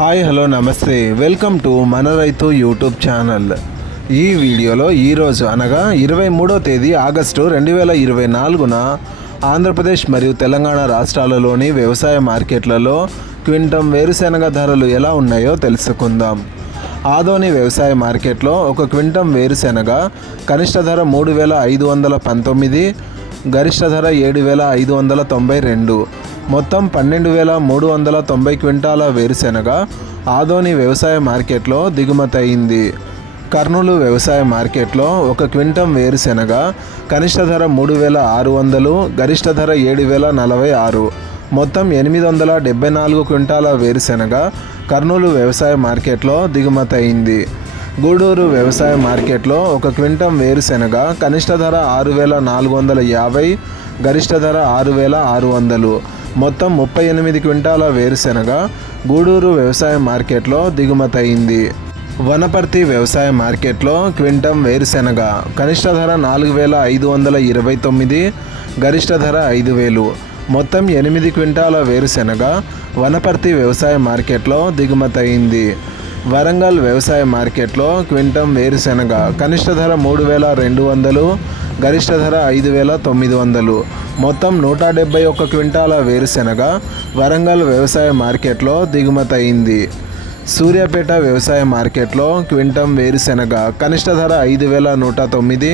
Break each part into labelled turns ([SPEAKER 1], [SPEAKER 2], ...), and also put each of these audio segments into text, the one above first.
[SPEAKER 1] Hi hello నమస్తే. Welcome to మన రైతు యూట్యూబ్ ఛానల్. ఈ వీడియోలో ఈరోజు అనగా ఇరవై మూడో తేదీ ఆగస్టు రెండు వేల ఇరవై నాలుగున ఆంధ్రప్రదేశ్ మరియు తెలంగాణ రాష్ట్రాలలోని వ్యవసాయ మార్కెట్లలో క్వింటం వేరుశెనగ ధరలు ఎలా ఉన్నాయో తెలుసుకుందాం. ఆదోని వ్యవసాయ మార్కెట్లో ఒక క్వింటం వేరుశెనగ కనిష్ట ధర మూడు వేల ఐదు వందల పంతొమ్మిది గరిష్ట ధర ఏడు వేల ఐదు వందల తొంభై రెండు. మొత్తం పన్నెండు వేల మూడు వందల తొంభై క్వింటాల వేరుశెనగ ఆదోని వ్యవసాయ మార్కెట్లో దిగుమతి అయింది కర్నూలు వ్యవసాయ మార్కెట్లో ఒక క్వింటం వేరుశెనగ కనిష్ట ధర మూడు వేల ఆరు వందలు గరిష్ట ధర ఏడు వేల నలభై ఆరు. మొత్తం ఎనిమిది వందల డెబ్బై నాలుగు క్వింటాల వేరుశెనగ కర్నూలు వ్యవసాయ మార్కెట్లో దిగుమతి అయింది గూడూరు వ్యవసాయ మార్కెట్లో ఒక క్వింటం వేరుశెనగ కనిష్ట ధర ఆరు వేల నాలుగు వందల యాభై గరిష్ట ధర ఆరు వేల ఆరు వందలు. మొత్తం ముప్పై ఎనిమిది క్వింటాల వేరుశెనగ గూడూరు వ్యవసాయ మార్కెట్లో దిగుమతయింది. వనపర్తి వ్యవసాయ మార్కెట్లో క్వింటం వేరుశెనగ కనిష్ట ధర నాలుగు వేల ఐదు వందల ఇరవై తొమ్మిది గరిష్ట ధర ఐదు వేలు. మొత్తం ఎనిమిది క్వింటాల వేరుశెనగ వనపర్తి వ్యవసాయ మార్కెట్లో దిగుమతయింది. వరంగల్ వ్యవసాయ మార్కెట్లో క్వింటం వేరుశెనగ కనిష్ట ధర మూడు వేల రెండు వందలు గరిష్ట ధర ఐదు వేల తొమ్మిది వందలు. మొత్తం నూట డెబ్బై ఒక్క క్వింటాల వేరుశెనగ వరంగల్ వ్యవసాయ మార్కెట్లో దిగుమతి అయింది సూర్యాపేట వ్యవసాయ మార్కెట్లో క్వింటం వేరుశెనగ కనిష్ట ధర ఐదు వేల నూట తొమ్మిది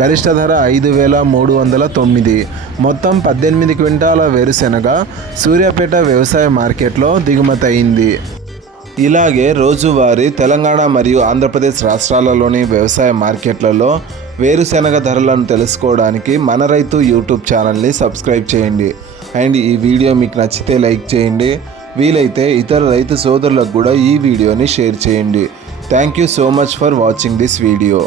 [SPEAKER 1] గరిష్ట ధర ఐదు వేల మూడు వందల తొమ్మిది. మొత్తం పద్దెనిమిది క్వింటాల వేరుశెనగ సూర్యాపేట వ్యవసాయ మార్కెట్లో దిగుమతి అయింది ఇలాగే రోజువారీ తెలంగాణ మరియు ఆంధ్రప్రదేశ్ రాష్ట్రాలలోని వ్యవసాయ మార్కెట్లలో వేరుశెనగ ధరలను తెలుసుకోవడానికి మన రైతు యూట్యూబ్ ఛానల్ని సబ్స్క్రైబ్ చేయండి. అండ్ ఈ వీడియో మీకు నచ్చితే లైక్ చేయండి. వీలైతే ఇతర రైతు సోదరులకు కూడా ఈ వీడియోని షేర్ చేయండి. Thank you so much for watching this video.